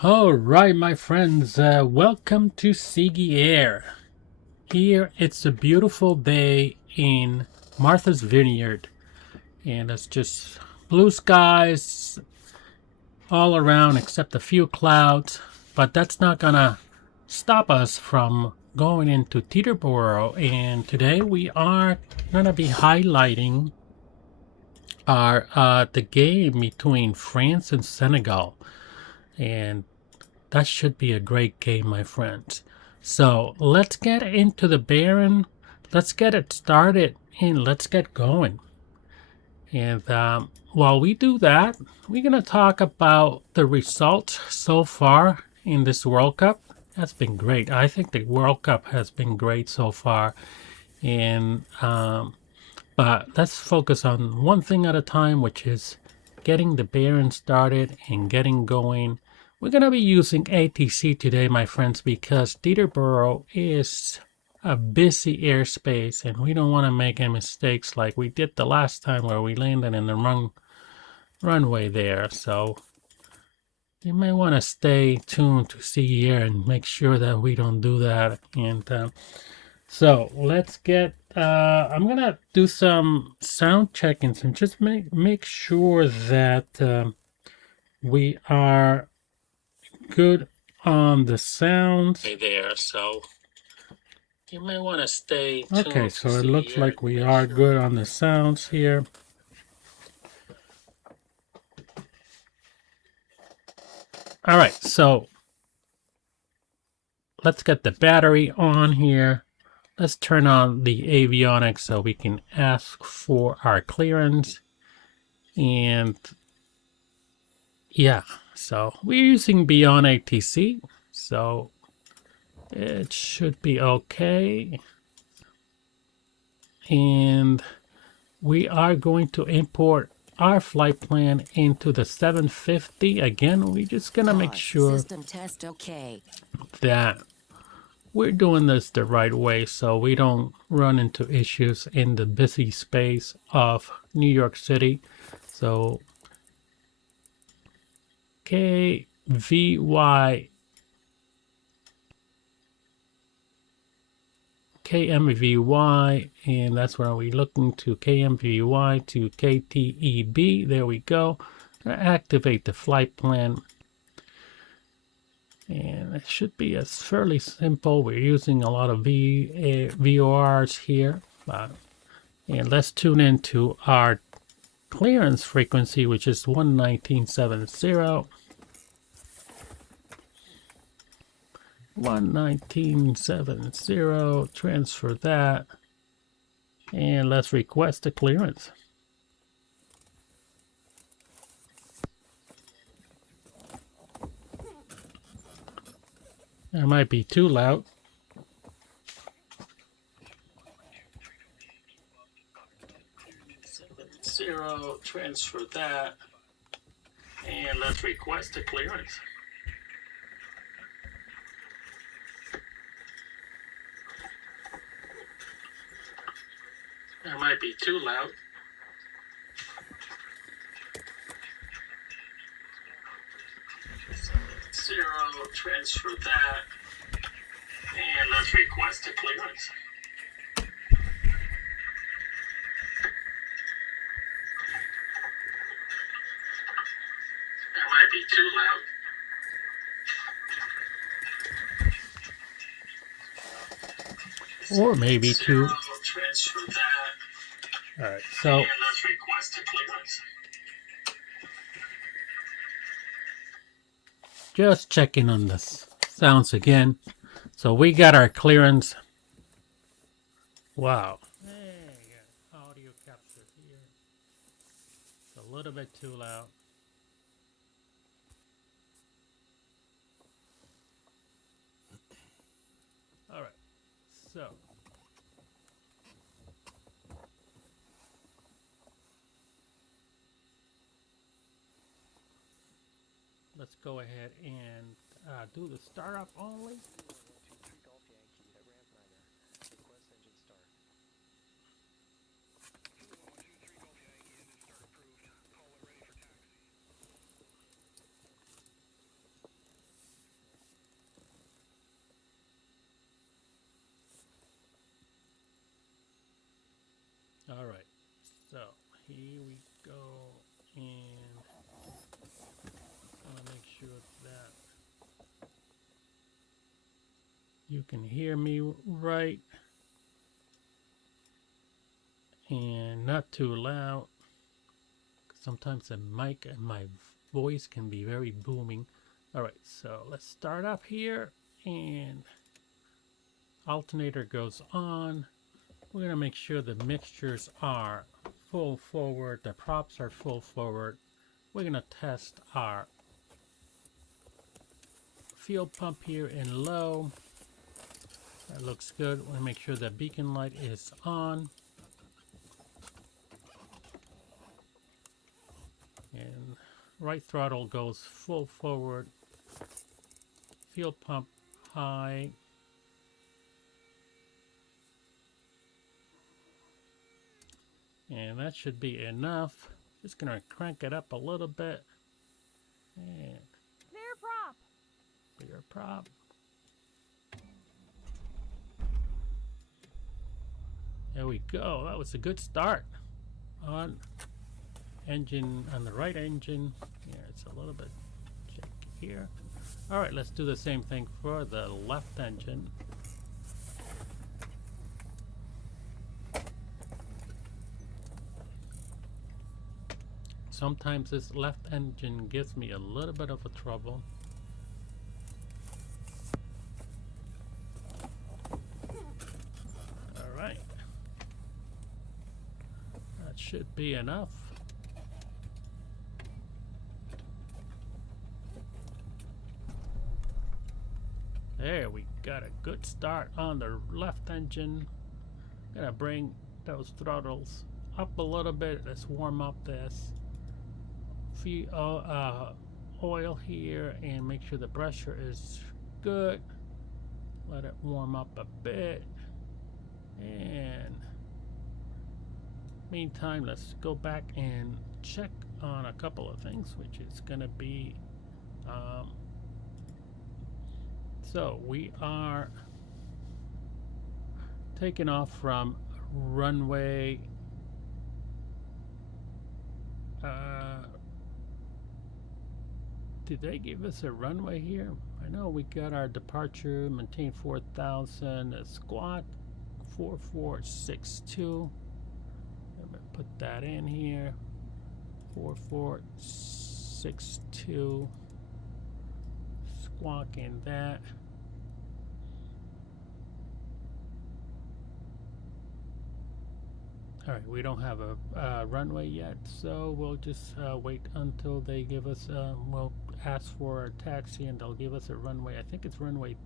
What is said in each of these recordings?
All right, my friends, welcome to Sigi Air. Here it's a beautiful day in Martha's Vineyard, and it's just blue skies all around except a few clouds, but that's not gonna stop us from going into Teterboro. And today we are gonna be highlighting the game between France and Senegal, and that should be a great game, my friends. So let's get into the Baron. Let's get it started and let's get going. And while we do that, we're going to talk about the results so far in this World Cup. That's been great. I think the World Cup has been great so far. And but let's focus on one thing at a time, which is getting the Baron started and getting going. We're going to be using ATC today, my friends, because Teterboro is a busy airspace and we don't want to make any mistakes like we did the last time where we landed in the wrong runway there. So you may want to stay tuned to see here and make sure that we don't do that. And so let's get, I'm going to do some sound check-ins and just make sure that we are good on the sounds there, so you may want to stay tuned. Okay, so it looks like we are good on the sounds here. All right, so let's get the battery on here. Let's turn on the avionics so we can ask for our clearance. And yeah, so we're using Beyond ATC, so it should be okay. And we are going to import our flight plan into the 750. Again, we're just gonna make sure system test okay that we're doing this the right way so we don't run into issues in the busy space of New York City. So KMVY and that's where we're looking to KMVY to KTEB. There we go. Activate the flight plan. And it should be as fairly simple. We're using a lot of VORs here. And let's tune into our clearance frequency, which is 119.70. 119.70, transfer that, and let's request a clearance. That might be too loud. Zero, transfer that, and let's request a clearance. That might be too loud. Zero, transfer that, and let's request a clearance. That might be too loud. Or maybe too. Transfer that. All right, so and let's request a clearance. Just checking on the sounds again. So we got our clearance. Wow. Hey, audio capture here. It's a little bit too loud. All right, so let's go ahead and do the startup only. All right, so here we go, and I'll make sure that you can hear me right and not too loud. Sometimes the mic and my voice can be very booming. All right, so let's start up here, and alternator goes on. We're gonna make sure the mixtures are full forward, the props are full forward. We're gonna test our fuel pump here in low. That looks good. We're gonna make sure the beacon light is on. And right throttle goes full forward. Fuel pump high. And that should be enough. Just gonna crank it up a little bit. And Clear prop. clear prop. There we go. That was a good start. On engine, on the right engine. Yeah, it's a little bit shaky here. All right, let's do the same thing for the left engine. Sometimes this left engine gives me a little bit of a trouble. All right. That should be enough. There, we got a good start on the left engine. Gonna bring those throttles up a little bit. Let's warm up this oil here and make sure the pressure is good. Let it warm up a bit. And meantime, let's go back and check on a couple of things, which is gonna be so we are taking off from runway did they give us a runway here? I know we got our departure, maintain 4,000, squat 4462. I'm gonna put that in here. 4462. Squawk in that. All right, we don't have a runway yet, so we'll just wait until they give us, we'll ask for a taxi and they'll give us a runway. I think it's runway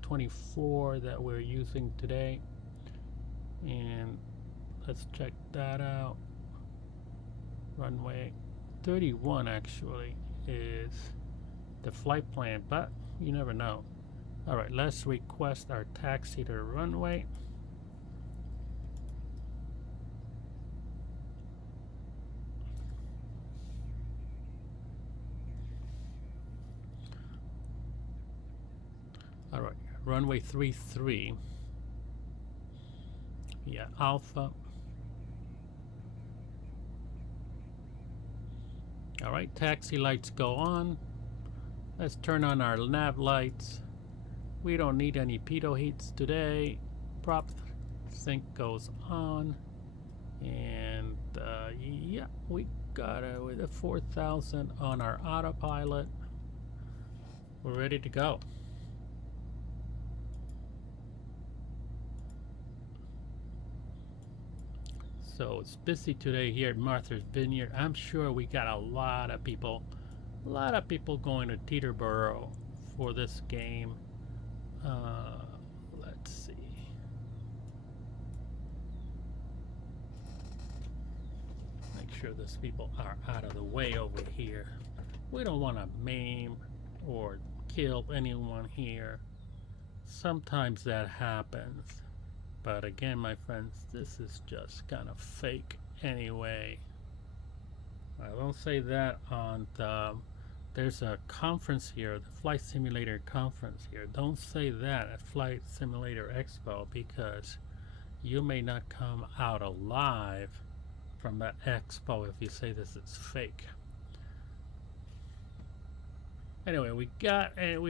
24 that we're using today. And let's check that out. Runway 31 actually is the flight plan, but you never know. All right, let's request our taxi to the runway. All right, runway 33. Yeah, Alpha. All right, taxi lights go on. Let's turn on our nav lights. We don't need any pitot heats today. Prop sync goes on. And yeah, we got it with a 4,000 on our autopilot. We're ready to go. So it's busy today here at Martha's Vineyard. I'm sure we got a lot of people going to Teterboro for this game. Let's see. Make sure those people are out of the way over here. We don't want to maim or kill anyone here. Sometimes that happens. But again, my friends, this is just kind of fake anyway. I don't say that on the... There's a conference here, the Flight Simulator conference here. Don't say that at Flight Simulator Expo, because you may not come out alive from that expo if you say this is fake. Anyway, we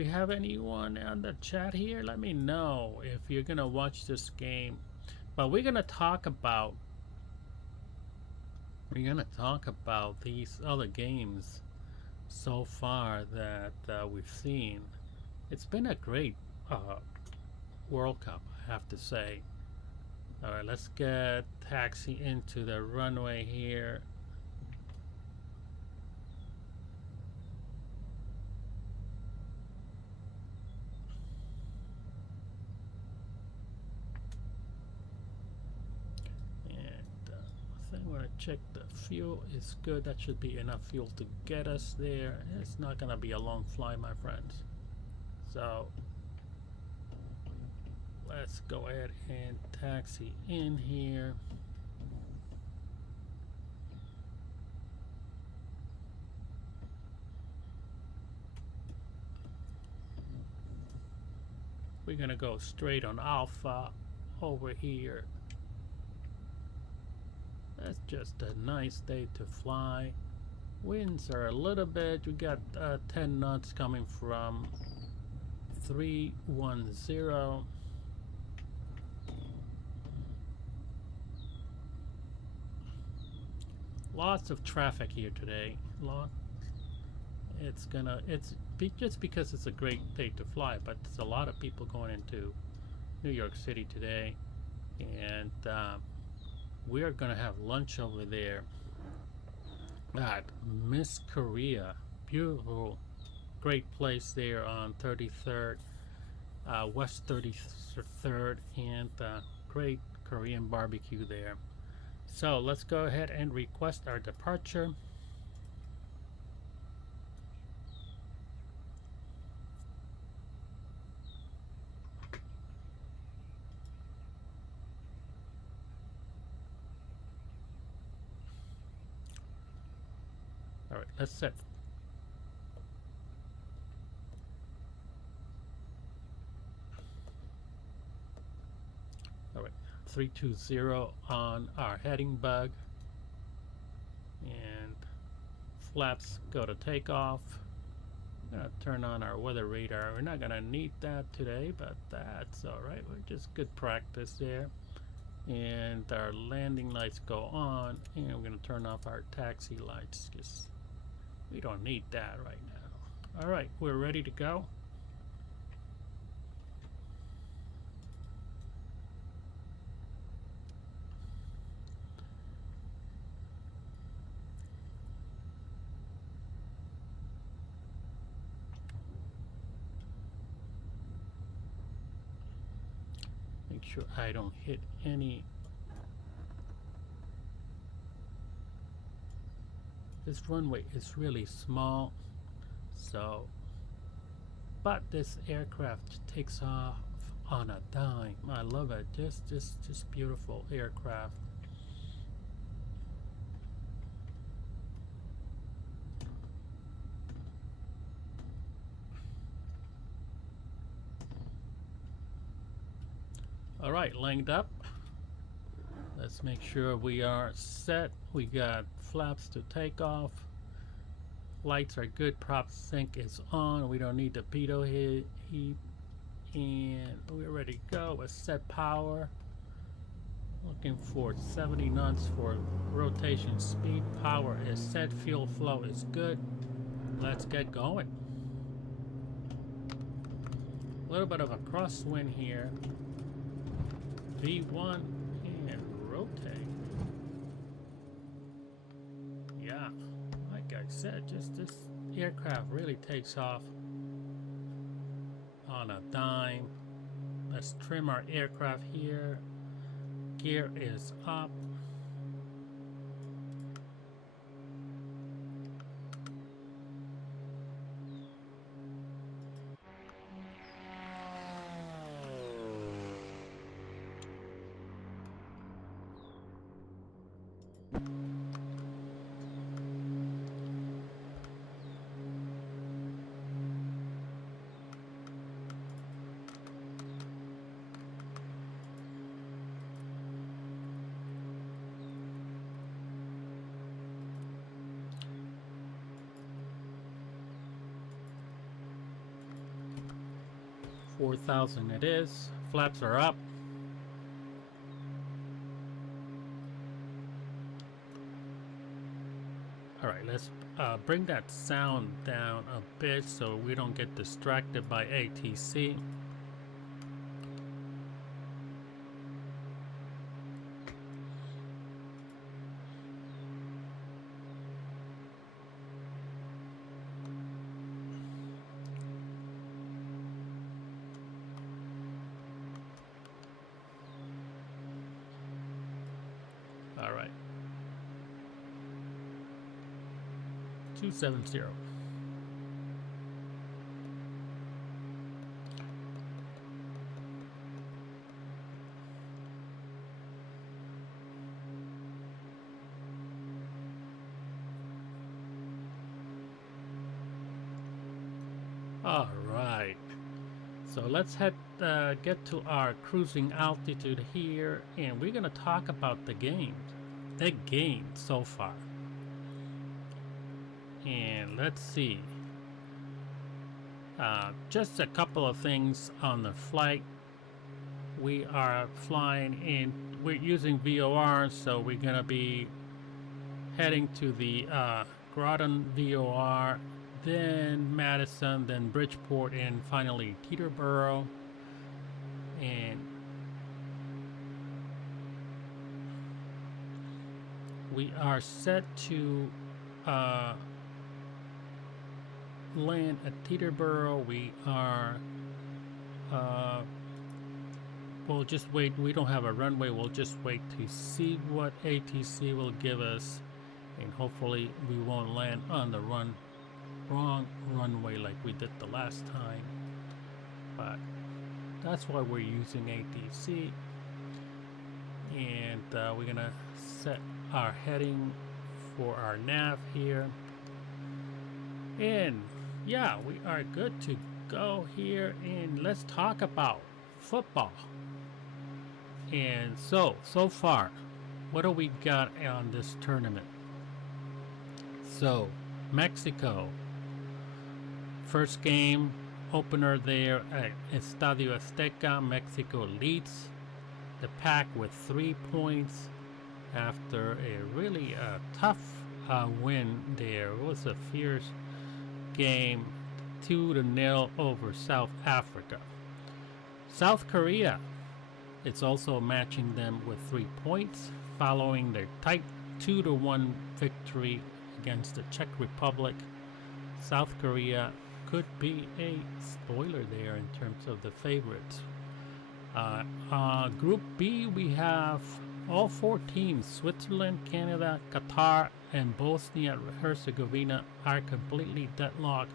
have anyone on the chat here? Let me know if you're gonna watch this game. But we're gonna talk about these other games so far that we've seen. It's been a great World Cup, I have to say. All right, let's get taxi into the runway here. I want to check the fuel is good. That should be enough fuel to get us there. It's not gonna be a long flight, my friends. So let's go ahead and taxi in here. We're gonna go straight on Alpha over here. That's just a nice day to fly. Winds are a little bit. We got 10 knots coming from 310. Lots of traffic here today. It's just because it's a great day to fly, but there's a lot of people going into New York City today, and we are gonna have lunch over there at Miss Korea. Beautiful, great place there on 33rd, West 33rd, and great Korean barbecue there. So let's go ahead and request our departure. All right, let's set. All right, 320 on our heading bug, and flaps go to takeoff. I'm gonna turn on our weather radar. We're not gonna need that today, but that's all right. We're just good practice there. And our landing lights go on, and we're gonna turn off our taxi lights because we don't need that right now. All right, we're ready to go. Make sure I don't hit any. This runway is really small, so, but this aircraft takes off on a dime. I love it. Just beautiful aircraft. All right, linked up. Let's make sure we are set. We got flaps to take off. Lights are good. Prop sync is on. We don't need the pitot heat. And we're ready to go. Let's set power. Looking for 70 knots for rotation speed. Power is set. Fuel flow is good. Let's get going. A little bit of a crosswind here. V1 and rotate. Yeah, like I said, just this aircraft really takes off on a dime. Let's trim our aircraft here. Gear is up. 4,000 it is. Flaps are up. Alright, let's bring that sound down a bit so we don't get distracted by ATC. Alright. 270. All right, so let's get to our cruising altitude here, and we're gonna talk about the game so far. And let's see, just a couple of things on the flight. We are flying in, we're using VOR, so we're gonna be heading to the Groton VOR, then Madison, then Bridgeport, and finally Teterboro. And we are set to land at Teterboro. We are we'll just wait. We don't have a runway. We'll just wait to see what ATC will give us, and hopefully we won't land on the wrong runway like we did the last time. But that's why we're using ATC, and we're gonna set our heading for our nav here. And yeah, we are good to go here, and let's talk about football. And so far, what do we got on this tournament? So Mexico, first game opener there at Estadio Azteca. Mexico leads the pack with 3 points after a really tough win there. It was a fierce game, 2-0 over South Africa. South Korea, it's also matching them with 3 points following their tight 2-1 victory against the Czech Republic. South Korea could be a spoiler there in terms of the favorites. Group B, we have all 4 teams, Switzerland, Canada, Qatar, and Bosnia-Herzegovina are completely deadlocked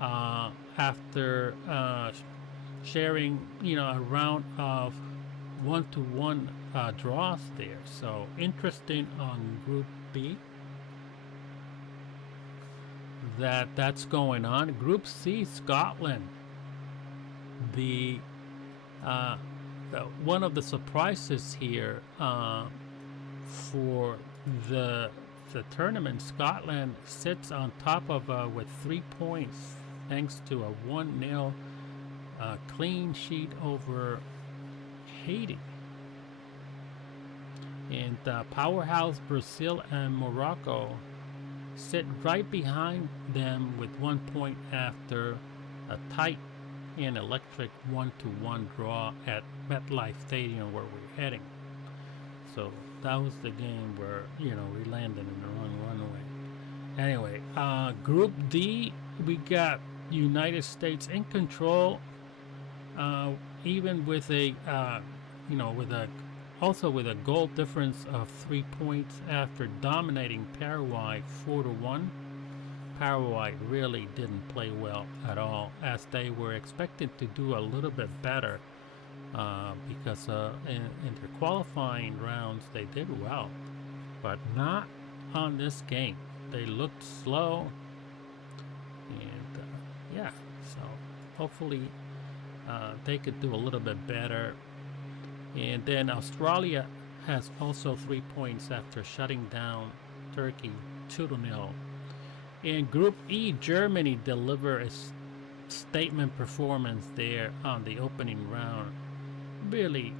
after sharing, a round of 1-1 draws there. So interesting on Group B that's going on. Group C, Scotland, the one of the surprises here for the tournament. Scotland sits on top of with 3 points thanks to a 1-0 clean sheet over Haiti. And powerhouse Brazil and Morocco sit right behind them with 1 point after a tight and electric 1-1 draw at MetLife Stadium where we're heading. So that was the game where we landed in the wrong runway. Anyway, Group D, we got United States in control, even with a with a goal difference of 3 points after dominating Paraguay 4-1. Paraguay really didn't play well at all, as they were expected to do a little bit better because in their qualifying rounds they did well, but not on this game. They looked slow, and so hopefully they could do a little bit better. And then Australia has also 3 points after shutting down Turkey 2-0. In Group E, Germany deliver a statement performance there on the opening round, really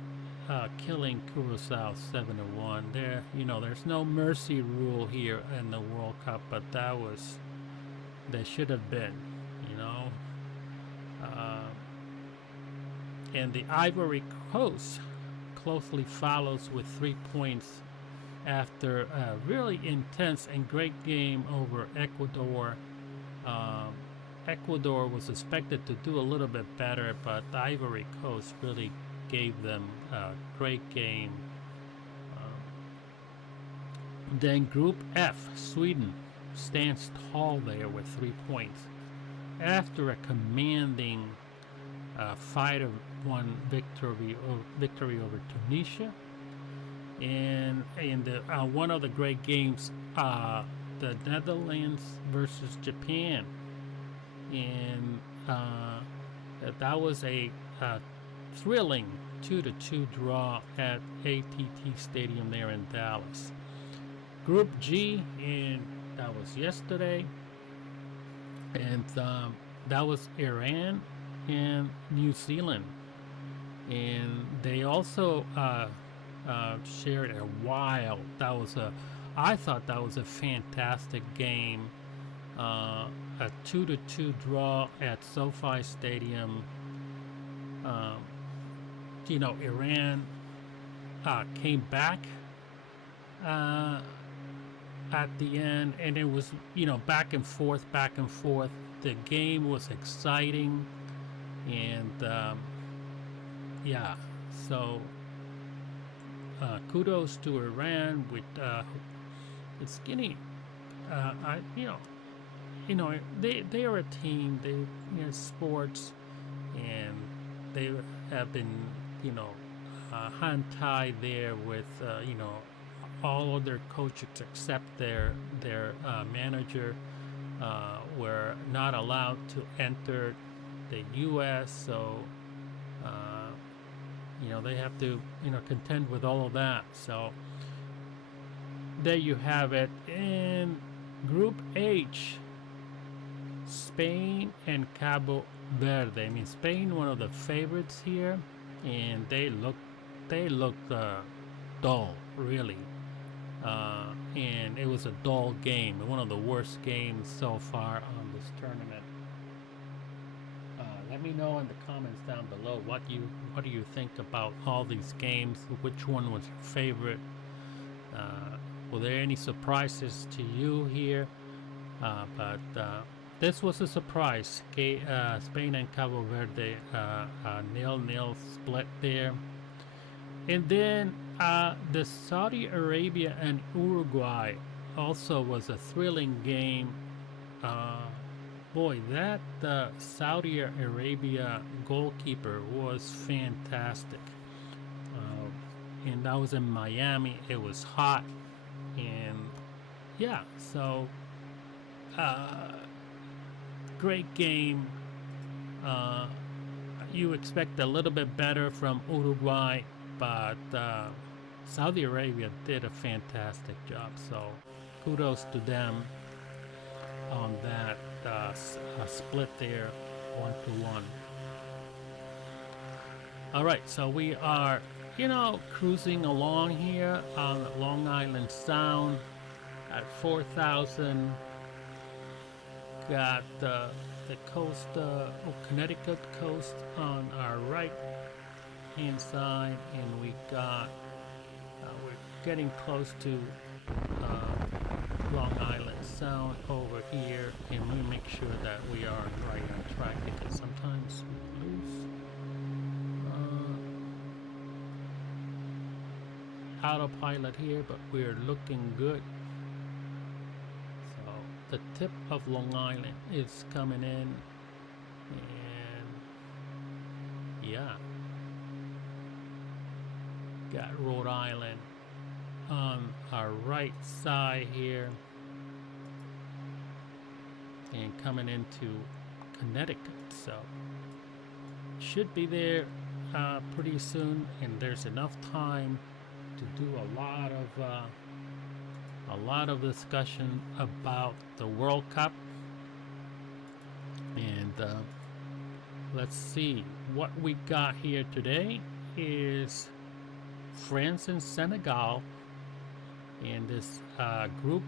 killing Curacao 7-1. There, there's no mercy rule here in the World Cup, but there should have been, and the Ivory Coast closely follows with 3 points after a really intense and great game over Ecuador. Ecuador was expected to do a little bit better, but the Ivory Coast really gave them a great game. Then Group F, Sweden stands tall there with 3 points after a commanding 5-1 victory over Tunisia. And in one of the great games, the Netherlands versus Japan, and that was a thrilling 2-2 draw at ATT Stadium there in Dallas. Group G, and that was yesterday, and that was Iran and New Zealand, and they also shared a wild. I thought that was a fantastic game. A 2-2 draw at SoFi Stadium. Iran came back at the end, and it was back and forth. The game was exciting, and so kudos to Iran with skinny. They are a team. They sports, and they have been hand tied there with all other coaches except their manager were not allowed to enter the U.S. So they have to contend with all of that. So there you have it. In Group H, Spain and Cabo Verde. I mean, Spain, one of the favorites here, and they look dull, really. And it was a dull game, one of the worst games so far on this tournament. Let me know in the comments down below what do you think about all these games. Which one was your favorite? Were there any surprises to you here? But this was a surprise. Spain and Cabo Verde 0-0 split there. And then the Saudi Arabia and Uruguay also was a thrilling game. That Saudi Arabia goalkeeper was fantastic. And that was in Miami. It was hot. And so great game. You expect a little bit better from Uruguay, but Saudi Arabia did a fantastic job. So kudos to them on that split there, 1-1. All right, so we are cruising along here on Long Island Sound at 4,000. Got the coast, Connecticut coast on our right hand side, and we got we're getting close to Long Island Sound over here, and we make sure that we are right on track, because sometimes we lose autopilot here, but we're looking good. So the tip of Long Island is coming in, and got Rhode Island on our right side here, and coming into Connecticut. So should be there pretty soon, and there's enough time to do a lot of discussion about the World Cup, and let's see. What we got here today is France and Senegal in this Group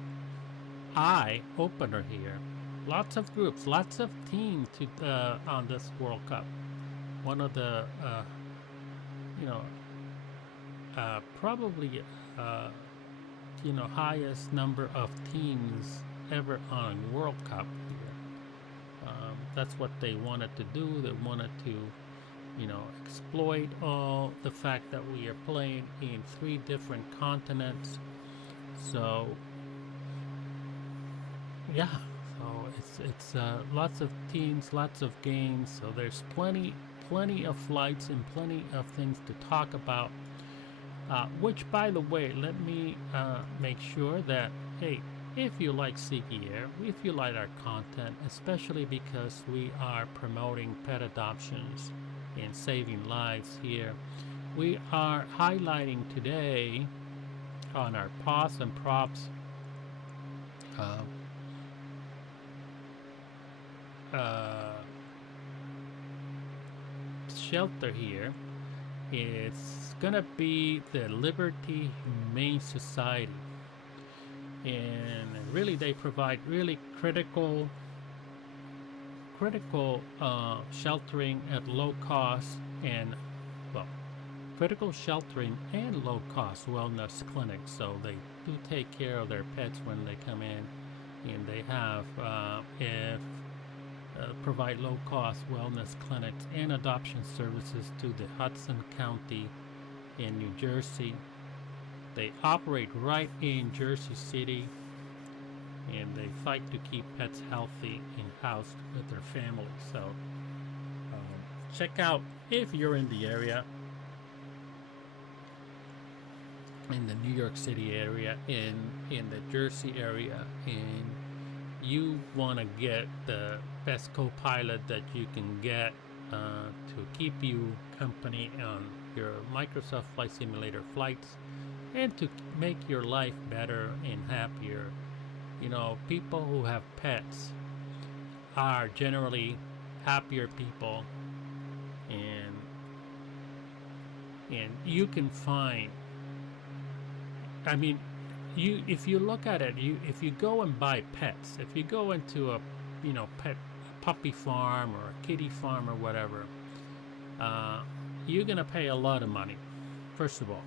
I opener here. Lots of groups, lots of teams to on this World Cup. One of the probably highest number of teams ever on World Cup here. That's what they wanted to do. They wanted to exploit all the fact that we are playing in 3 different continents. So yeah, so it's lots of teams, lots of games. So there's plenty of flights and plenty of things to talk about. Which, by the way, let me make sure that, hey, if you like Siki Air, if you like our content, especially because we are promoting pet adoptions and saving lives here, we are highlighting today on our Paws and Props shelter here. It's gonna be the Liberty Humane Society, and really they provide really critical sheltering at low cost, and critical sheltering and low cost wellness clinics. So they do take care of their pets when they come in, and they have provide low-cost wellness clinics and adoption services to the Hudson County in New Jersey. They operate right in Jersey City, and they fight to keep pets healthy and housed with their families. So check out, if you're in the area, in the New York City area, in the Jersey area, and you want to get the best co-pilot that you can get to keep you company on your Microsoft Flight Simulator flights, and to make your life better and happier. People who have pets are generally happier people, and you can find, if you look at it, if you go and buy pets, if you go into a pet puppy farm or a kitty farm or whatever, you're gonna pay a lot of money. First of all,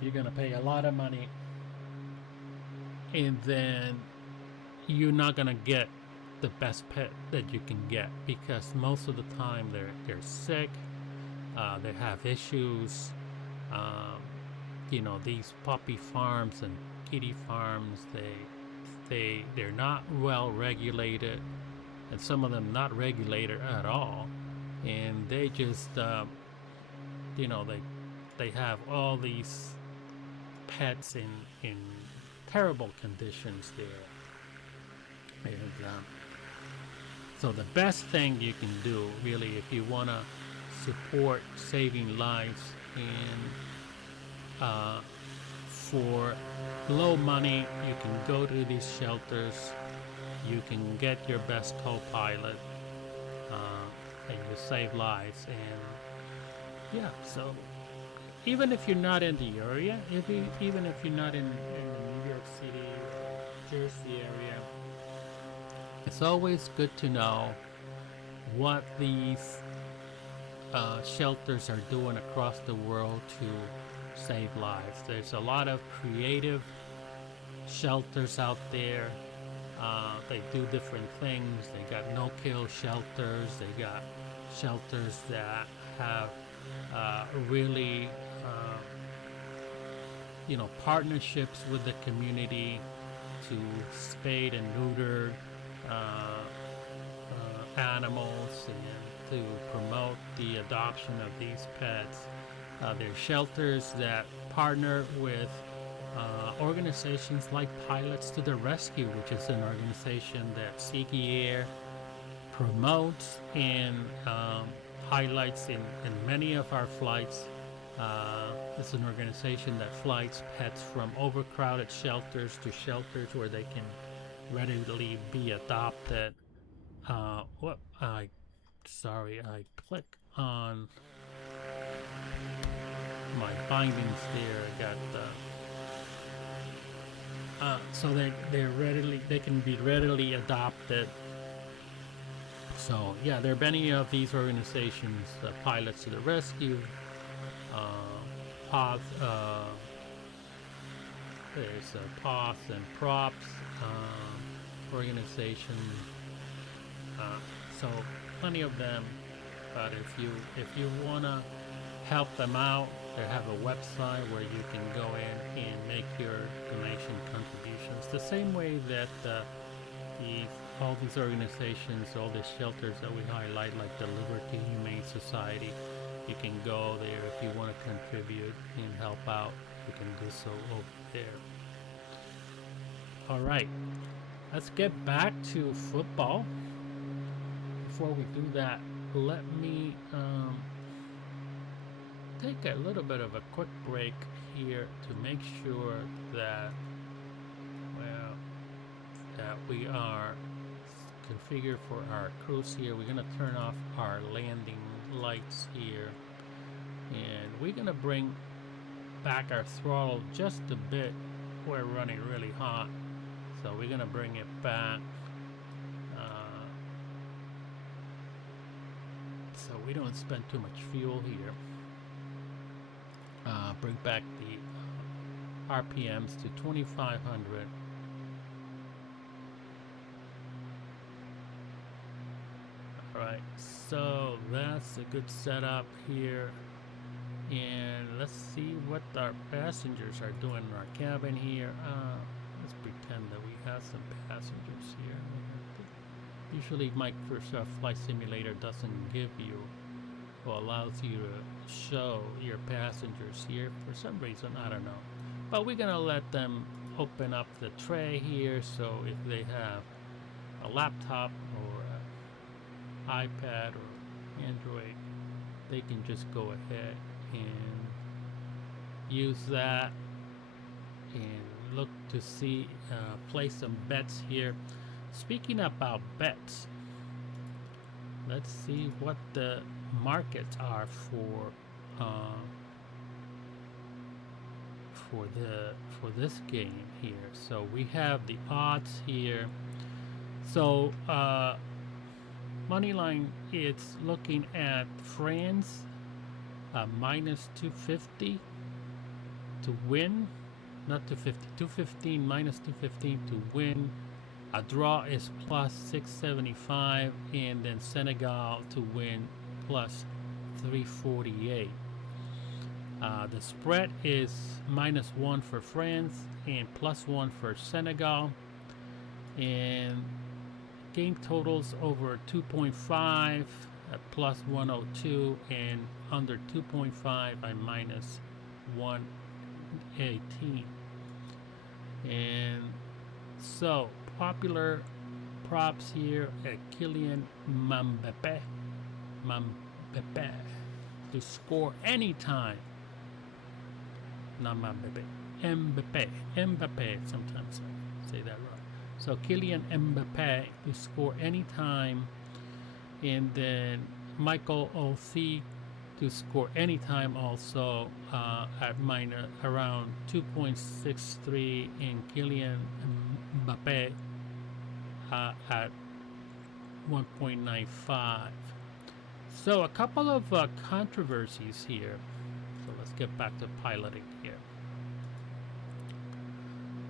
you're gonna pay a lot of money, and then you're not gonna get the best pet that you can get, because most of the time they're sick, they have issues. These puppy farms and kitty farms, they're not well regulated, and some of them not regulated at all, and they just they have all these pets in terrible conditions there. And so the best thing you can do, really, if you want to support saving lives and for low money, you can go to these shelters, you can get your best co-pilot, and you save lives. And so even if you're not in the area, even if you're not in the New York City or Jersey area, it's always good to know what these shelters are doing across the world to save lives. There's a lot of creative shelters out there. They do different things. They got no-kill shelters. They got shelters that have really partnerships with the community to spade and neuter animals, and to promote the adoption of these pets. There are shelters that partner with organizations like Pilots to the Rescue, which is an organization that Siki Air promotes and highlights in many of our flights. It's an organization that flies pets from overcrowded shelters to shelters where they can readily be adopted. sorry, I click on my bindings there. I got so they can be readily adopted. So yeah, there are many of these organizations, Pilots to the Rescue, Paws, there's Paws and Props organization. So plenty of them. But if you wanna help them out, they have a website where you can go in and make your donation contributions. The same way that all these organizations, all these shelters that we highlight, like the Liberty Humane Society, you can go there if you want to contribute and help out. You can do so over there. All right, let's get back to football. Before we do that, let me take a little bit of a quick break here to make sure that, well, that we are configured for our cruise here. We're gonna turn off our landing lights here, and we're gonna bring back our throttle just a bit. We're running really hot, so we're gonna bring it back so we don't spend too much fuel here. Bring back the RPMs to 2500. Alright, so that's a good setup here. And let's see what our passengers are doing in our cabin here. Let's pretend that we have some passengers here. Usually Microsoft Flight Simulator doesn't give you or allows you to show your passengers here for some reason, I don't know. But we're gonna let them open up the tray here, so if they have a laptop or an iPad or Android, they can just go ahead and use that and look to see, place some bets here. Speaking about bets, let's see what the markets are for this game here. So we have the odds here. So moneyline, it's looking at France minus 250 to win, not 250, 215 minus 215 to win. A draw is plus 675, and then Senegal to win plus 348. The spread is -1 for France and +1 for Senegal, and game totals over 2.5 at plus 102, and under 2.5 at minus 118. And so popular props here at Kylian Mbappe to score anytime. Not Mbappe. Sometimes I say that wrong. So Kylian Mbappe to score anytime, and then Michael Olise to score anytime also at around 2.63, and Kylian Mbappe at 1.95. So a couple of controversies here. So let's get back to piloting here.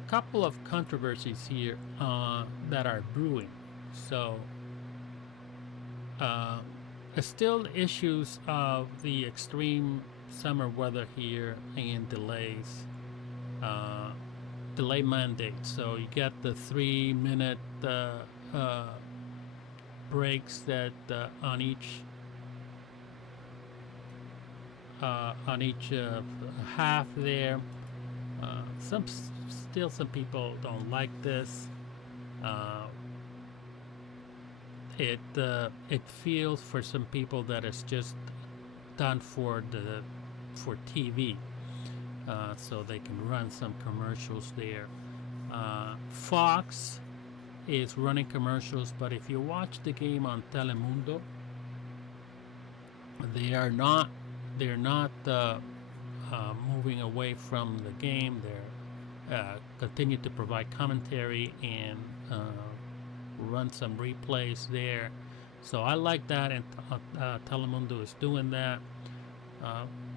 A couple of controversies here that are brewing. So still issues of the extreme summer weather here and delays, delay mandate. So you get the 3-minute breaks that on each half there. Some people don't like this. It feels for some people that it's just done for TV, so they can run some commercials there. Fox is running commercials, but if you watch the game on Telemundo, They're not moving away from the game. They're continue to provide commentary and run some replays there. So I like that, and Telemundo is doing that.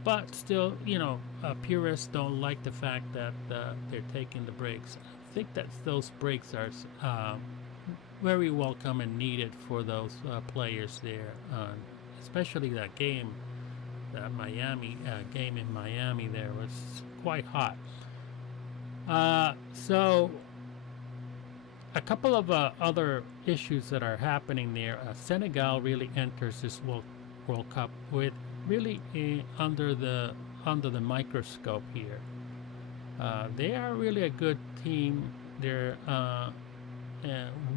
But still, purists don't like the fact that they're taking the breaks. I think that those breaks are very welcome and needed for those players there, especially that game, that Miami game in Miami there was quite hot. So a couple of other issues that are happening there. Senegal really enters this World Cup with really under the microscope here. They are really a good team. They're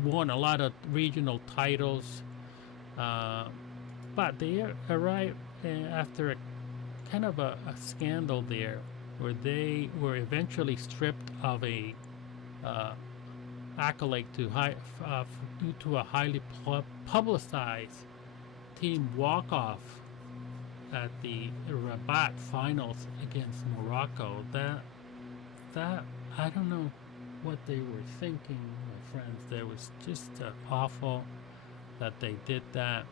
won a lot of regional titles, but they arrived after a kind of a scandal there, where they were eventually stripped of a accolade due to a highly publicized team walk-off at the Rabat finals against Morocco. That I don't know what they were thinking, my friends. That was just awful that they did that.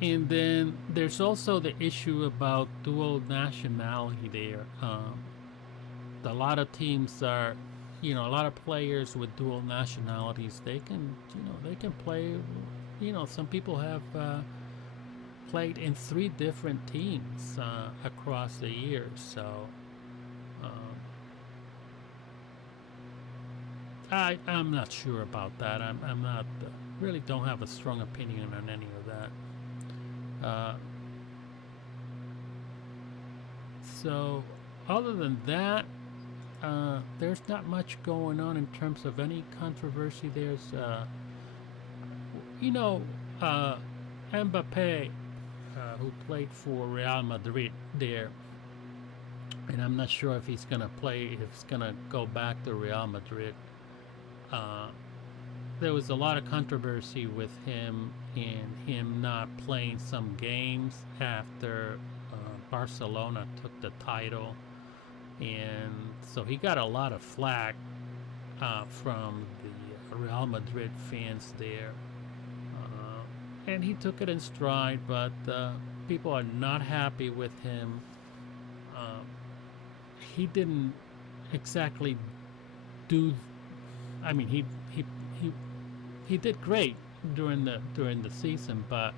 And then there's also the issue about dual nationality there. A lot of teams are, a lot of players with dual nationalities. They can play. Some people have played in 3 different teams across the years. So I'm not sure about that. I'm not really don't have a strong opinion on any of that. So other than that, there's not much going on in terms of any controversy. There's Mbappe, who played for Real Madrid there, and I'm not sure if he's gonna go back to Real Madrid. There was a lot of controversy with him and him not playing some games after Barcelona took the title, and so he got a lot of flack from the Real Madrid fans there, and he took it in stride, but people are not happy with him. He didn't exactly do. I mean, he did great during the season, but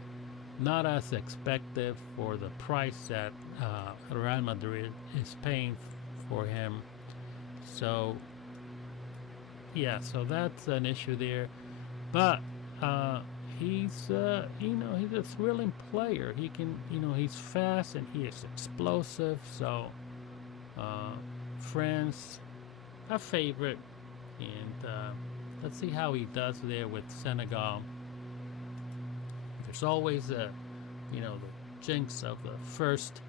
not as expected for the price that Real Madrid is paying for him. So yeah, so that's an issue there. But he's he's a thrilling player. He can, he's fast and he is explosive. So France a favorite, and let's see how he does there with Senegal. There's always the jinx of the first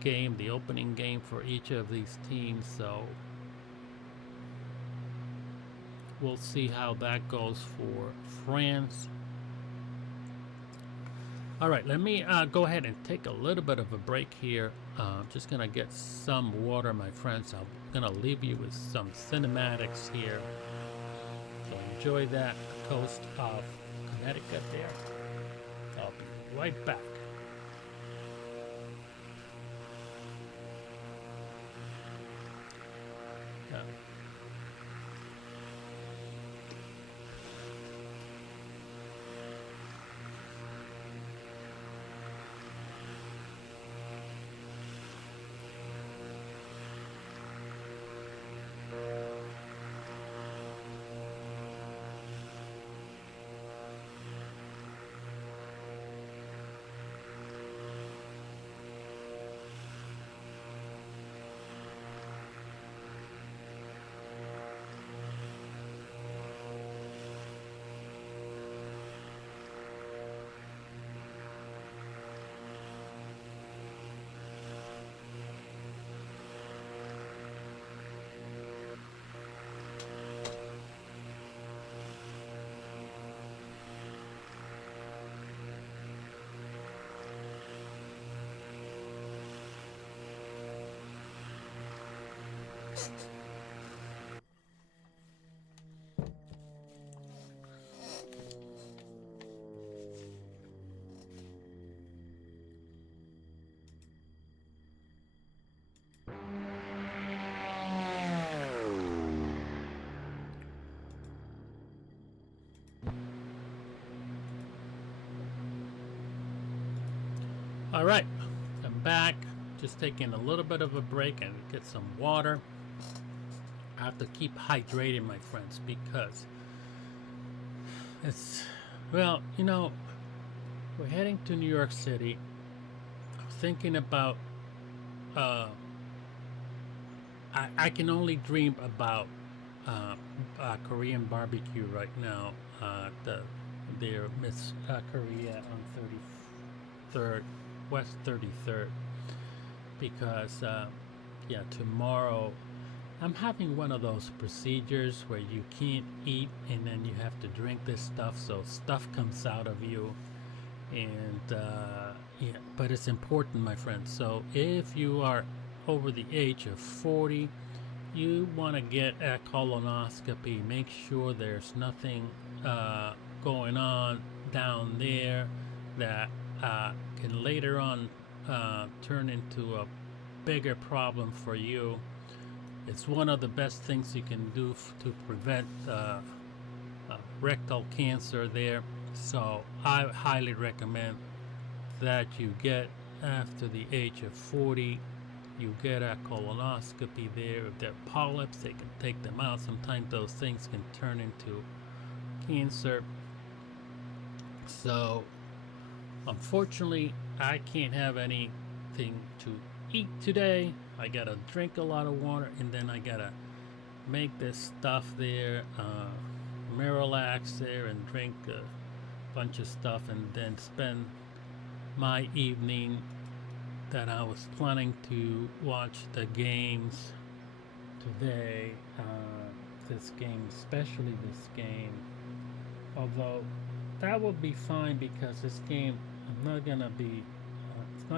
game, the opening game for each of these teams. So we'll see how that goes for France. All right, let me go ahead and take a little bit of a break here. Just gonna get some water, my friends. I'm gonna leave you with some cinematics here. So enjoy that coast of Connecticut there. I'll be right back. All right, I'm back. Just taking a little bit of a break and get some water. I have to keep hydrating, my friends, because it's, well, we're heading to New York City. I'm thinking about, I can only dream about Korean barbecue right now. Their Miss Korea on 33rd, West 33rd. Because, tomorrow I'm having one of those procedures where you can't eat and then you have to drink this stuff, so stuff comes out of you. And, but it's important, my friends. So if you are over the age of 40, you want to get a colonoscopy. Make sure there's nothing going on down there that can later on turn into a bigger problem for you. It's one of the best things you can do to prevent rectal cancer there. So I highly recommend that you get, after the age of 40, you get a colonoscopy there. If there are polyps, they can take them out. Sometimes those things can turn into cancer. So unfortunately, I can't have anything to eat today. I gotta drink a lot of water, and then I gotta make this stuff there, Miralax there, and drink a bunch of stuff, and then spend my evening that I was planning to watch the games today. This game, especially this game, although that will be fine because this game, it's not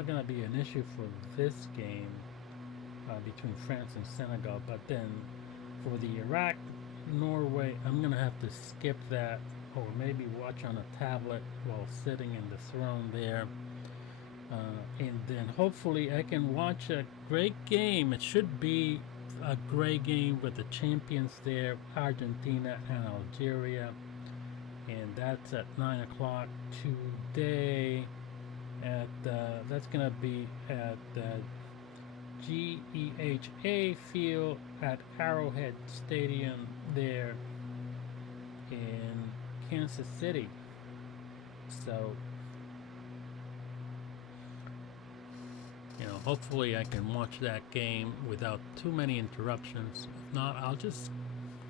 gonna be an issue for this game between France and Senegal. But then for the Iraq Norway, I'm gonna have to skip that, or maybe watch on a tablet while sitting in the throne there. And then hopefully I can watch a great game. It should be a great game with the champions there, Argentina and Algeria. And that's at 9 o'clock today. That's gonna be at the GEHA field at Arrowhead Stadium there in Kansas City. So, hopefully I can watch that game without too many interruptions. If not, I'll just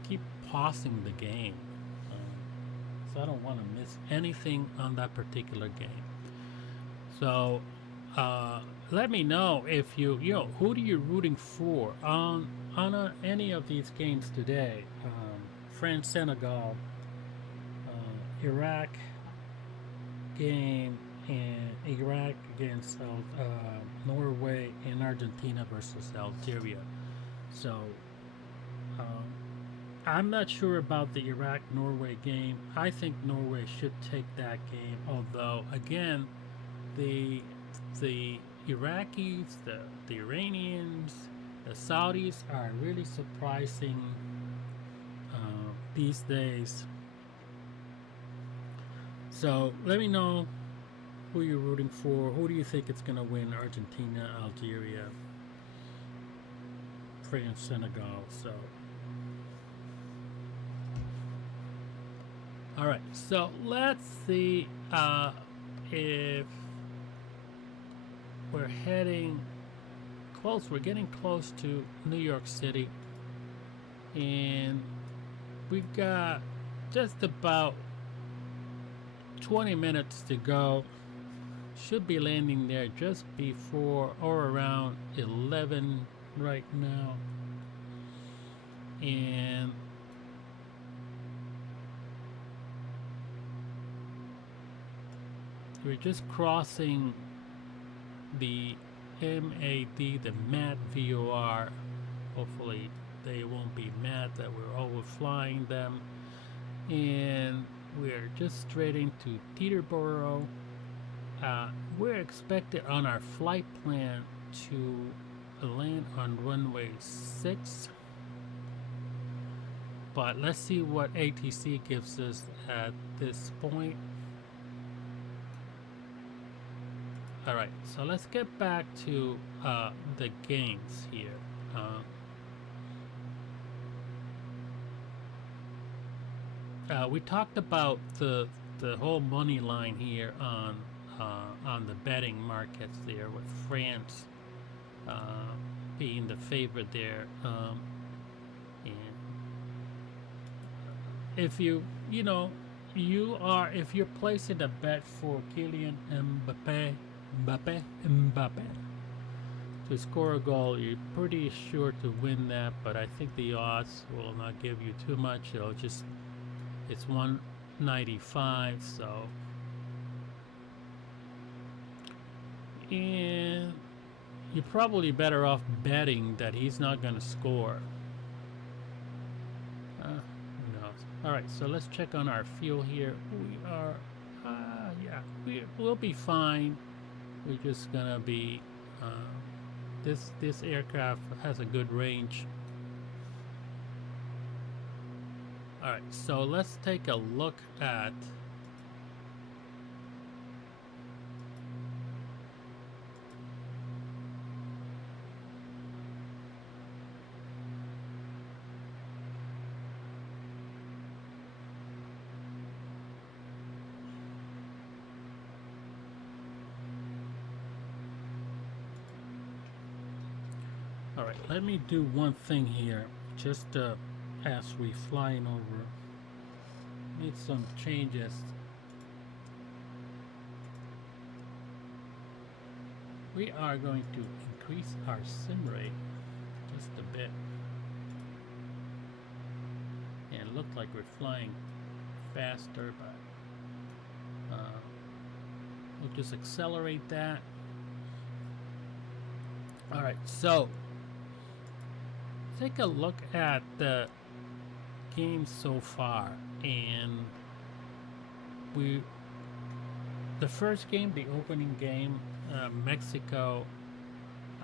keep pausing the game. So I don't want to miss anything on that particular game. So let me know if who are you rooting for on any of these games today. France, Senegal, Iraq game, and Iraq against Norway, and Argentina versus Algeria. So I'm not sure about the Iraq-Norway game. I think Norway should take that game, although again, the Iraqis, the Iranians, the Saudis are really surprising these days. So let me know who you're rooting for. Who do you think it's going to win? Argentina, Algeria, France, Senegal. So all right, so let's see if we're heading close. We're getting close to New York City, and we've got just about 20 minutes to go. Should be landing there just before or around 11 right now. And we're just crossing the MAD, the MAD VOR. Hopefully they won't be mad that we're overflying them. And we're just straight into Teterboro. We're expected on our flight plan to land on runway 6. But let's see what ATC gives us at this point. All right, so let's get back to the games here. We talked about the whole money line here on the betting markets there, with France being the favorite there. And if if you're placing a bet for Kylian Mbappe to score a goal, you're pretty sure to win that. But I think the odds will not give you too much. It's 195, so. And you're probably better off betting that he's not going to score. Who knows? All right, so let's check on our fuel here. We are, we'll be fine. We're just gonna be. This aircraft has a good range. All right, so let's take a look at. All right, let me do one thing here, just as we flying over. Need some changes. We are going to increase our sim rate just a bit, and it looked like we're flying faster, but we'll just accelerate that. All right, so take a look at the game so far, and the first game, the opening game, Mexico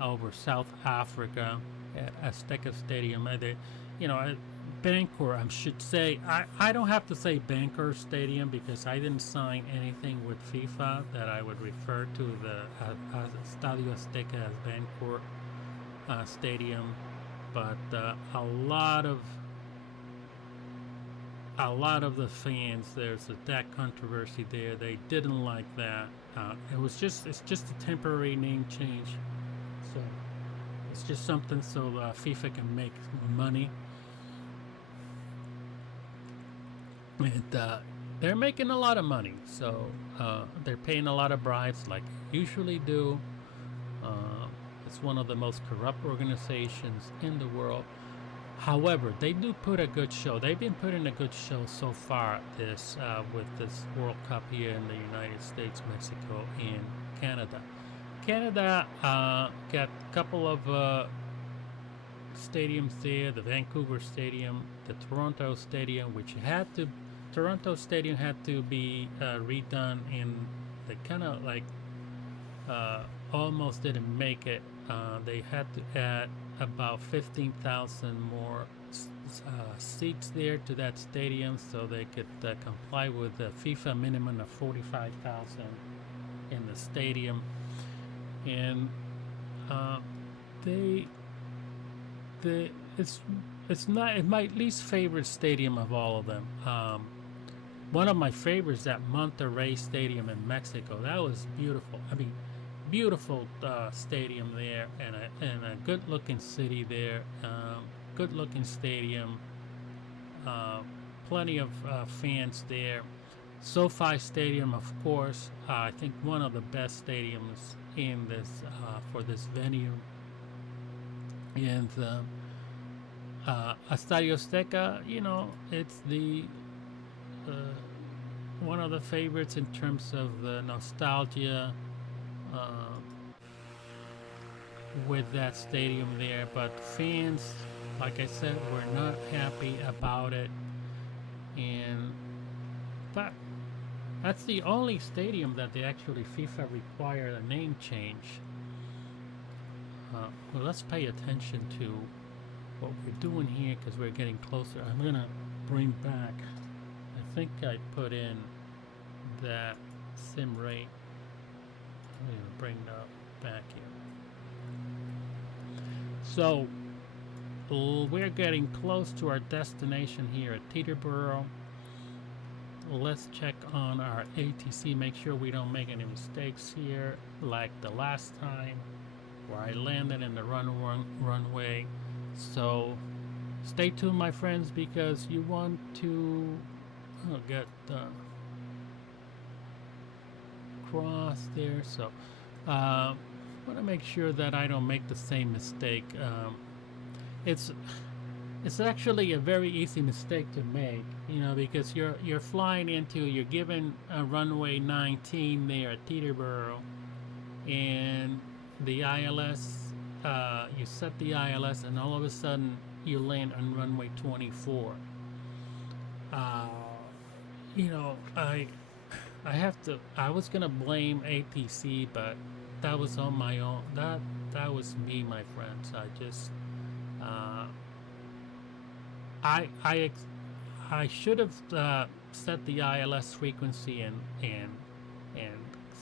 over South Africa at Azteca Stadium. Bangkok, I should say. I don't have to say Bangkok Stadium because I didn't sign anything with FIFA that I would refer to the Estadio Azteca as Bangkok Stadium. But a lot of the fans, there's that controversy there. They didn't like that. It's just a temporary name change, so it's just something so FIFA can make money, and they're making a lot of money. So they're paying a lot of bribes, like they usually do. It's one of the most corrupt organizations in the world. However, they do put a good show. They've been putting a good show so far with this World Cup here in the United States, Mexico, and Canada. Canada got a couple of stadiums there, the Vancouver Stadium, the Toronto Stadium, Toronto Stadium had to be redone, and they kind of like almost didn't make it. They had to add about 15,000 more seats there to that stadium so they could comply with the FIFA minimum of 45,000 in the stadium. And it's my least favorite stadium of all of them. One of my favorites, that Monterrey Stadium in Mexico. That was beautiful. I mean, beautiful stadium there, and a good looking city there, good looking stadium, plenty of fans there. SoFi Stadium, of course, I think one of the best stadiums in this for this venue. And Estadio Azteca, it's the one of the favorites in terms of the nostalgia with that stadium there, but fans, like I said, were not happy about it. But that's the only stadium that they actually FIFA required a name change. Well, let's pay attention to what we're doing here because we're getting closer. I'm gonna bring back, I think I put in that sim rate. I'm going to bring the vacuum. So we're getting close to our destination here at Teterboro. Let's check on our ATC, make sure we don't make any mistakes here like the last time where I landed in the runway. So stay tuned, my friends, because you want to get cross there. So I want to make sure that I don't make the same mistake. It's actually a very easy mistake to make, you know, because you're flying into, you're given a runway 19 there at Teterboro, and the ILS, you set the ILS, and all of a sudden you land on runway 24. You know, I was gonna blame ATC, but that was on my own. That was me, my friends. I just I should have set the ILS frequency and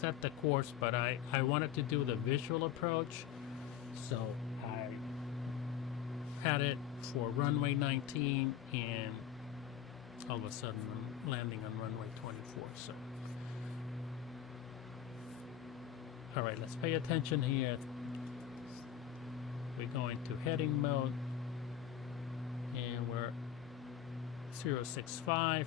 set the course, but I wanted to do the visual approach, so I had it for runway 19, and all of a sudden I'm landing on runway 24. So, all right, let's pay attention here. We're going to heading mode, and we're 065.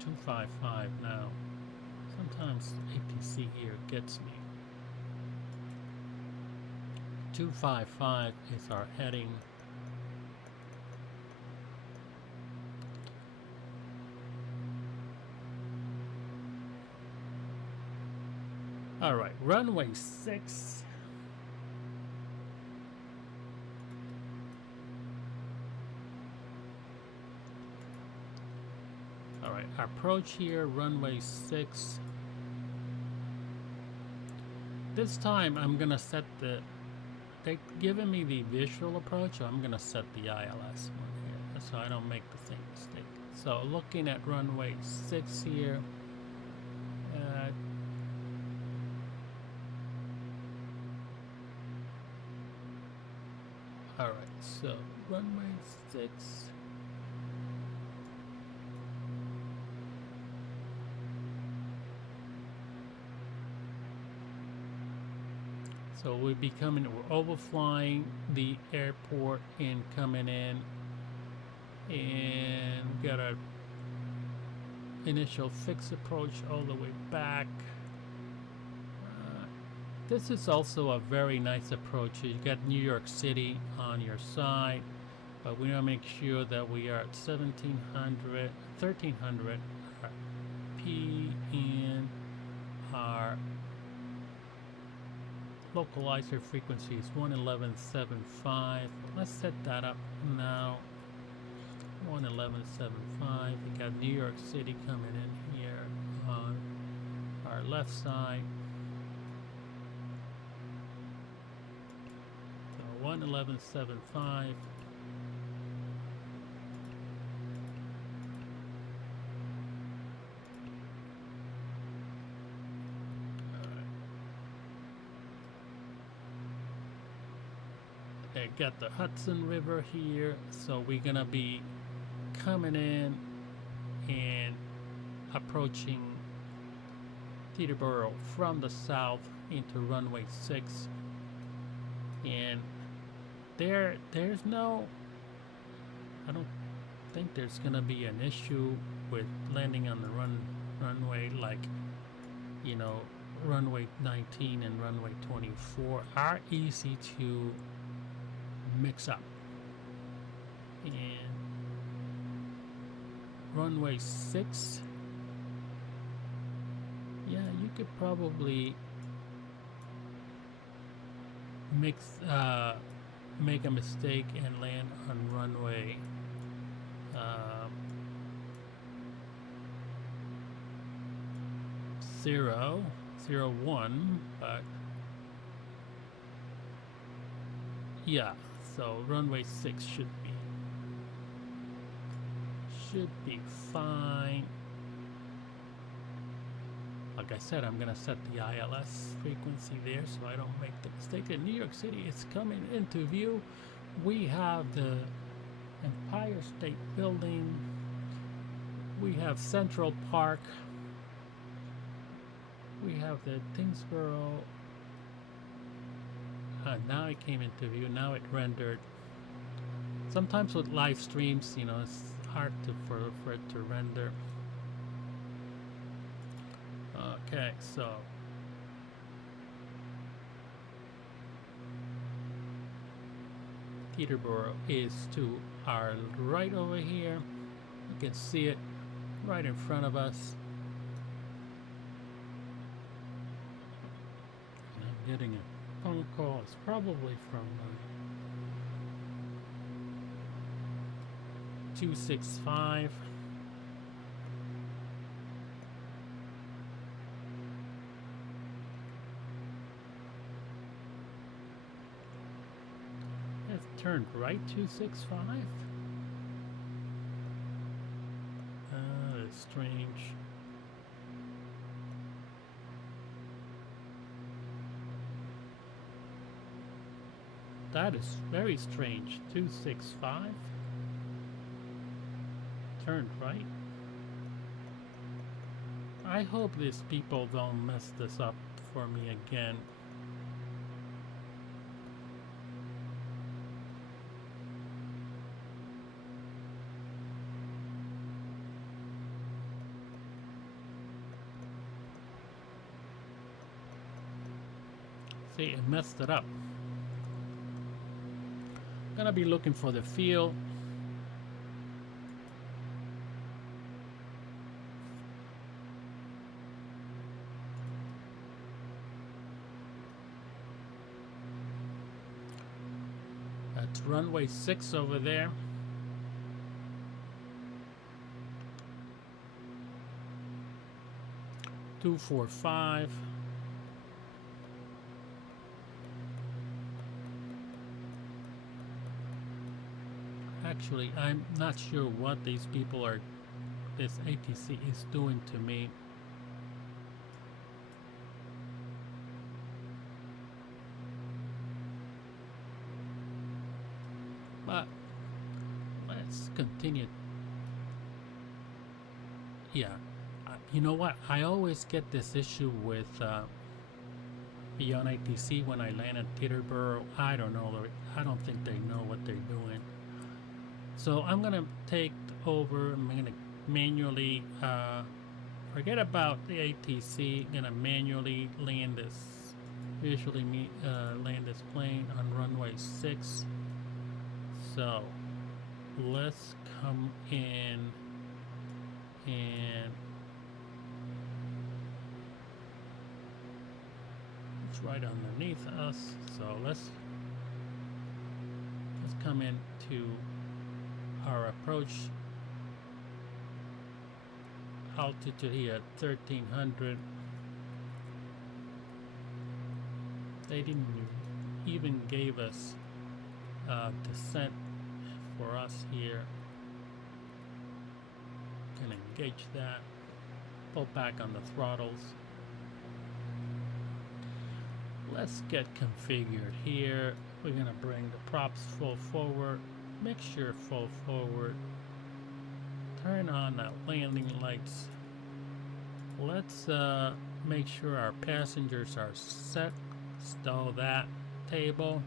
255 now. Sometimes ATC here gets me. 255 is our heading. All right, runway 6. All right, approach here, runway 6. This time I'm gonna set they've given me the visual approach, so I'm gonna set the ILS one here, so I don't make the same mistake. So looking at runway 6 here, all right, so runway 6. So we're overflying the airport and coming in, and we got our initial fixed approach all the way back. This is also a very nice approach. You got New York City on your side, but we want to make sure that we are at 1300 P, and our localizer frequency is 111.75. Let's set that up now. 111.75. We got New York City coming in here on our left side. So 111.75. I got the Hudson River here, so we're gonna be coming in and approaching Teterboro from the south into runway 6, and there's no, I don't think there's gonna be an issue with landing on the runway, like, you know, runway 19 and runway 24 are easy to mix up. And runway 6, yeah, you could probably make a mistake and land on runway 001, but yeah, so runway 6 should be fine. like I said, I'm gonna set the ILS frequency there so I don't make the mistake. In New York City, it's coming into view. We have the Empire State Building. We have Central Park. We have the Tingsboro. Now it came into view. Now it rendered. Sometimes with live streams, you know, it's hard for it to render. Okay, so Teterboro is to our right over here. You can see it right in front of us. And I'm getting a phone call. It's probably from 265. It's turned right 265. That's strange. That is very strange. 265. Turned right. I hope these people don't mess this up for me again. See, it messed it up. Gonna be looking for the field. That's runway 6 over there. Two, 4, 5. Actually, I'm not sure what these people are, this ATC is doing to me. But let's continue. Yeah, you know what? I always get this issue with Beyond ATC when I land at Teterboro. I don't know. I don't think they know what they're doing. So I'm gonna take over. I'm gonna manually forget about the ATC. Gonna manually land this, visually land this plane on runway 6. So let's come in and it's right underneath us. So let's come into our approach altitude here at 1300. They didn't even give us descent for us here. Can engage that, pull back on the throttles. Let's get configured here. We're gonna bring the props full forward, mixture full forward, turn on that landing lights. Let's make sure our passengers are set. Stall that table.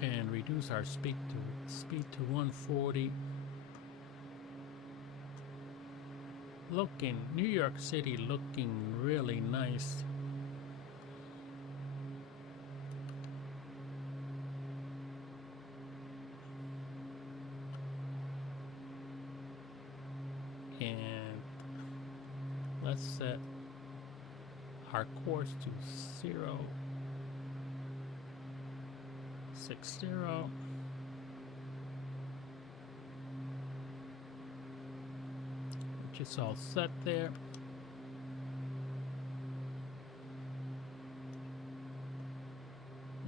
And reduce our speed to 140. Looking, New York City looking really nice. And let's set our course to 060, which is all set there.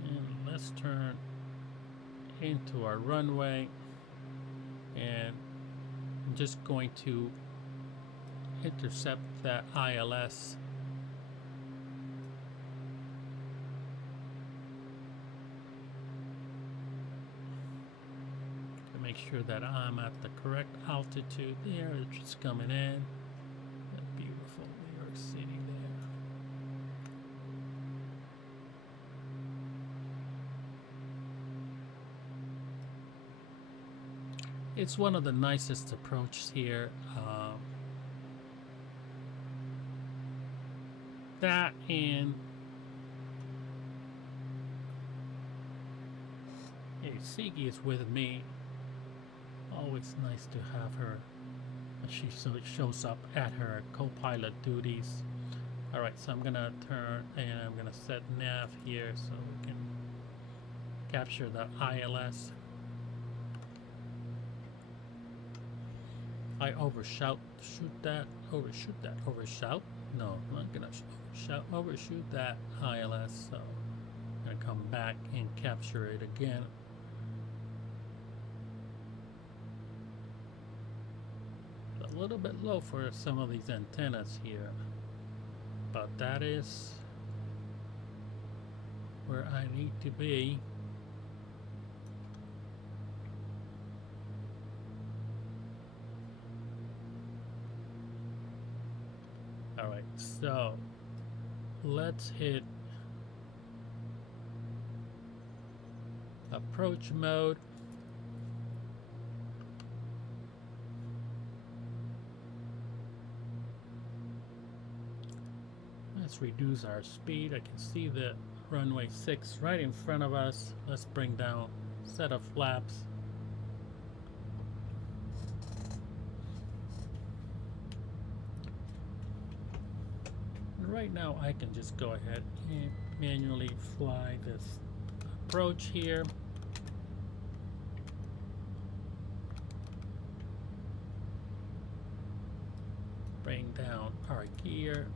And let's turn into our runway. and I'm just going to intercept that ILS. To make sure that I'm at the correct altitude there. It's just coming in. That beautiful New York City there. It's one of the nicest approaches here. That and hey, Sigi is with me. Always nice to have her. She shows up at her co-pilot duties. All right, so I'm gonna turn and I'm gonna set nav here so we can capture the ILS. I overshoot that. No, I'm not gonna overshoot that ILS. So I'm gonna come back and capture it again. A little bit low for some of these antennas here, but that is where I need to be. All right, so let's hit approach mode. Let's reduce our speed. I can see the runway 6 right in front of us. Let's bring down a set of flaps. And right now I can just go ahead and manually fly this approach here. Bring down our gear.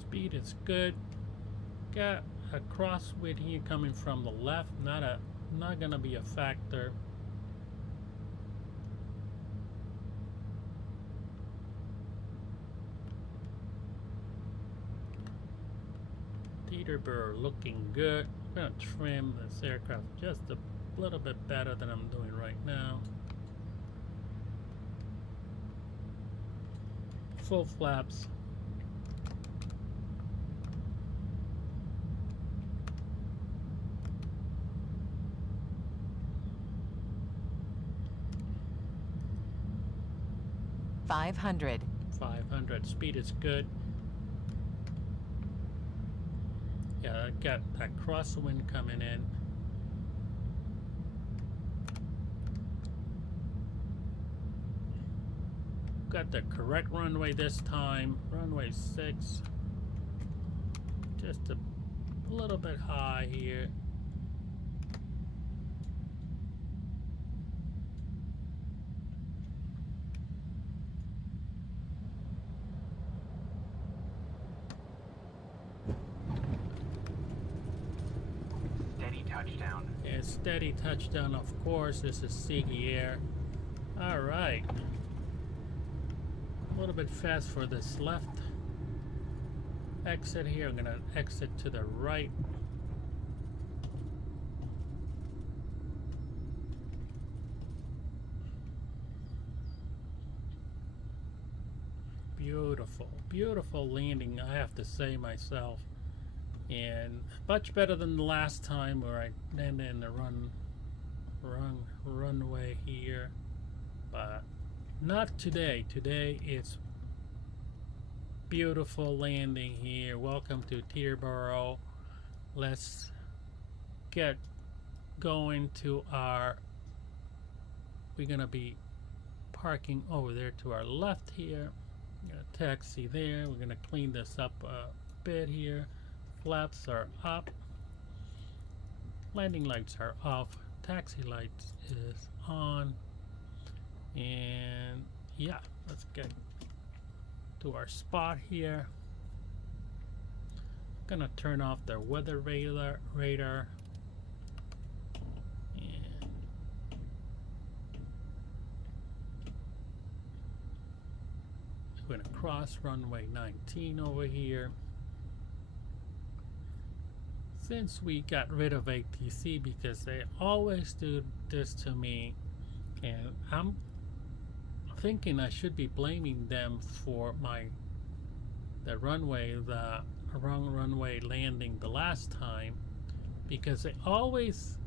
Speed is good. Got a crosswind here coming from the left. Not gonna be a factor. Teterboro looking good. I'm gonna trim this aircraft just a little bit better than I'm doing right now. Full flaps. $500. 500. Speed is good. Yeah, I got that crosswind coming in. Got the correct runway this time. Runway 6. Just a little bit high here. Touchdown. And steady touchdown, of course. This is Sigi Air. All right. A little bit fast for this left exit here. I'm gonna exit to the right. Beautiful, beautiful landing, I have to say myself. And much better than the last time where I landed in the runway here, but not today. Today it's beautiful landing here. Welcome to Teterboro. Let's get going to our, we're gonna be parking over there to our left here. We're gonna taxi there. We're gonna clean this up a bit here. Flaps are up, landing lights are off, taxi lights is on, and yeah, let's get to our spot here. Gonna turn off the weather radar. And we're gonna cross runway 19 over here. Since we got rid of ATC because they always do this to me, and I'm thinking I should be blaming them for the wrong runway landing the last time, because they always,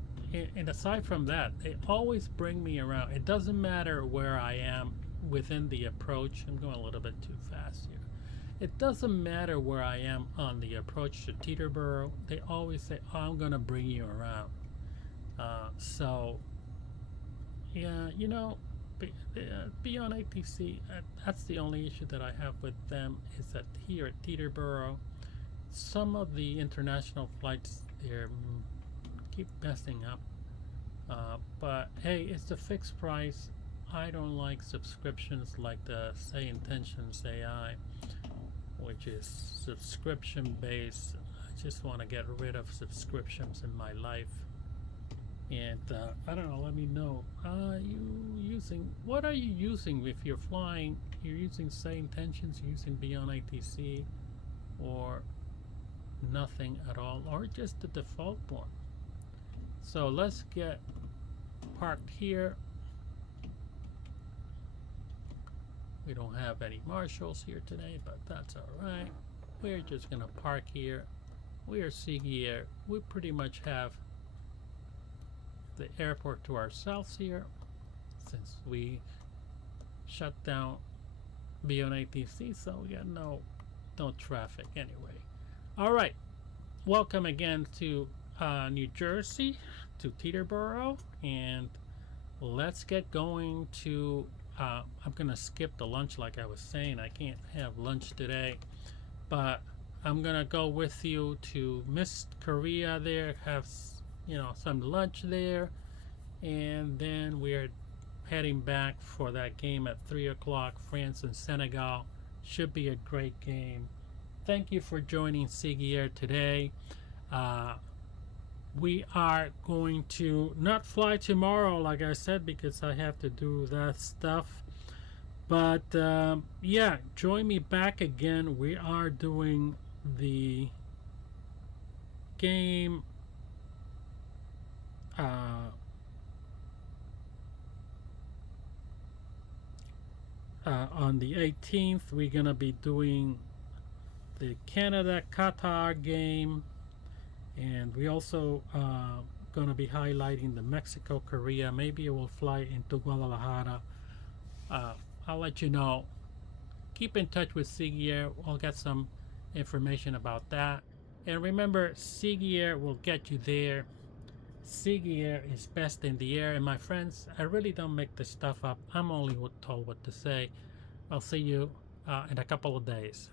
and aside from that, they always bring me around. It doesn't matter where I am within the approach. I'm going a little bit too fast here. It doesn't matter where I am on the approach to Teterboro. They always say, oh, I'm going to bring you around. So, yeah, you know, beyond ATC, that's the only issue that I have with them, is that here at Teterboro, some of the international flights there keep messing up. But hey, it's a fixed price. I don't like subscriptions like the Say Intentions AI, which is subscription based. I just want to get rid of subscriptions in my life. And I don't know, let me know. What are you using if you're flying? You're using Say Intentions, you're using Beyond ATC, or nothing at all, or just the default one. So let's get parked here. We don't have any marshals here today, but that's all right. We're just gonna park here. We are Sigui Air. We pretty much have the airport to ourselves here, since we shut down Beyond ATC, so we got no traffic anyway. All right, welcome again to New Jersey, to Teterboro, and let's get going to I'm gonna skip the lunch. Like I was saying, I can't have lunch today, but I'm gonna go with you to Miss Korea there, have some lunch there, and then we're heading back for that game at 3 o'clock, France and Senegal. Should be a great game. Thank you for joining Sigui Air today. We are going to not fly tomorrow, like I said, because I have to do that stuff. But yeah, join me back again. We are doing the game on the 18th. We're gonna be doing the Canada-Qatar game, and we also gonna be highlighting the Mexico-Korea. Maybe we'll fly into Guadalajara. I'll let you know. Keep in touch with Sigui Air. We'll get some information about that. And remember, Sigui Air will get you there. Sigui Air is best in the air. And my friends, I really don't make this stuff up. I'm only told what to say. I'll see you in a couple of days.